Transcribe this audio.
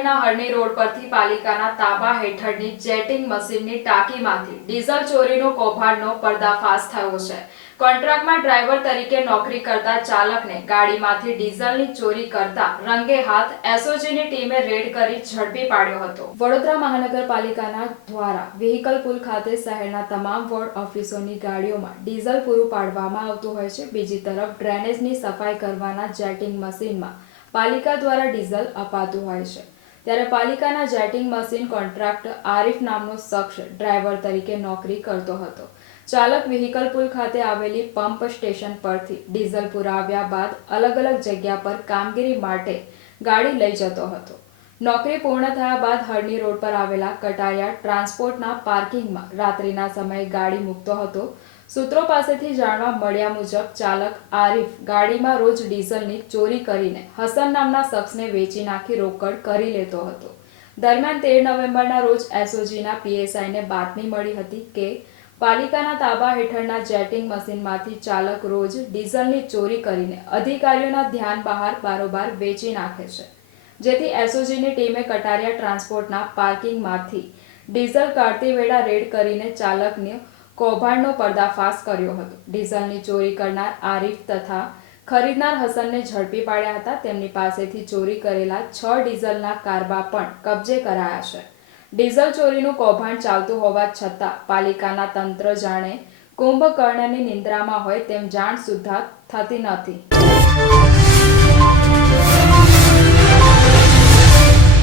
શહેરના હરણી રોડ પરથી પાલિકાના તાબા હેઠળની જેટિંગ મશીનની ટાંકીમાંથી ડીઝલ ચોરીનો કૌભાંડનો પર્દાફાશ થયો છે. કોન્ટ્રાક્ટમાં ડ્રાઈવર તરીકે નોકરી કરતા ચાલકને ગાડીમાંથી ડીઝલની ચોરી કરતા રંગે હાથ એસઓજીની ટીમે રેડ કરી ઝડપી પાડ્યો હતો. વડોદરા મહાનગરપાલિકાના દ્વારા વ્હીકલ પુલ ખાતે શહેરના તમામ વોર્ડ ઓફિસોની ગાડીઓમાં ડીઝલ પૂરું પાડવામાં આવતું હોય છે. બીજી તરફ ડ્રેનેજની સફાઈ કરવાના જેટિંગ મશીનમાં પાલિકા દ્વારા ડીઝલ અપાતું હોય છે. ત્યારે પાલિકાના જેટિંગ મશીન કોન્ટ્રાક્ટ આરિફ નામનો શખ્સ ડ્રાઈવર તરીકે નોકરી કરતો હતો. ચાલક વ્હીકલ પુલ ખાતે આવેલી પંપ સ્ટેશન પરથી ડીઝલ પુરાવ્યા બાદ અલગ અલગ જગ્યા પર કામગીરી માટે ગાડી લઈ જતો હતો. નોકરી પૂર્ણ થયા બાદ હરણી રોડ પર આવેલા કટારિયા ટ્રાન્સપોર્ટના પાર્કિંગમાં રાત્રિના સમયે ગાડી મૂકતો હતો. સૂત્રો પાસેથી જાણવા મળ્યા મુજબ ચાલક આરિફ ગાડીમાં રોજ ડીઝલની ચોરી કરીને હસન નામના શખ્સને વેચી નાખી રોકડ કરી લેતો હતો. દરમિયાન તેર નવેમ્બરના રોજ એસઓજીના પીએસઆઈને બાતમી મળી હતી કે, પાલિકાના તાબા હેઠળના જેટિંગ મશીનમાંથી ચાલક રોજ ડીઝલની ચોરી કરીને અધિકારીઓના ધ્યાન બહાર બારોબાર વેચી નાખે છે. જેથી એસઓજીની ટીમે કટારિયા ટ્રાન્સપોર્ટના પાર્કિંગમાંથી ડીઝલ કાઢતી વેળા રેડ કરીને ચાલકને કૌભાંડનો પર્દાફાશ કર્યો હતો. ડીઝલની ચોરી કરનાર આરિફ તથા ખરીદનાર હસનને ઝડપી પાડ્યા હતા. તેમની પાસેથી ચોરી કરેલા છ ડીઝલના કારબા પણ કબજે કરાયા છે. ડીઝલ ચોરીનું કૌભાંડ ચાલતું હોવા છતાં પાલિકાના તંત્ર જાણે કુંભકર્ણની નિંદ્રામાં હોય તેમ જાણ સુદ્ધા થતી નથી.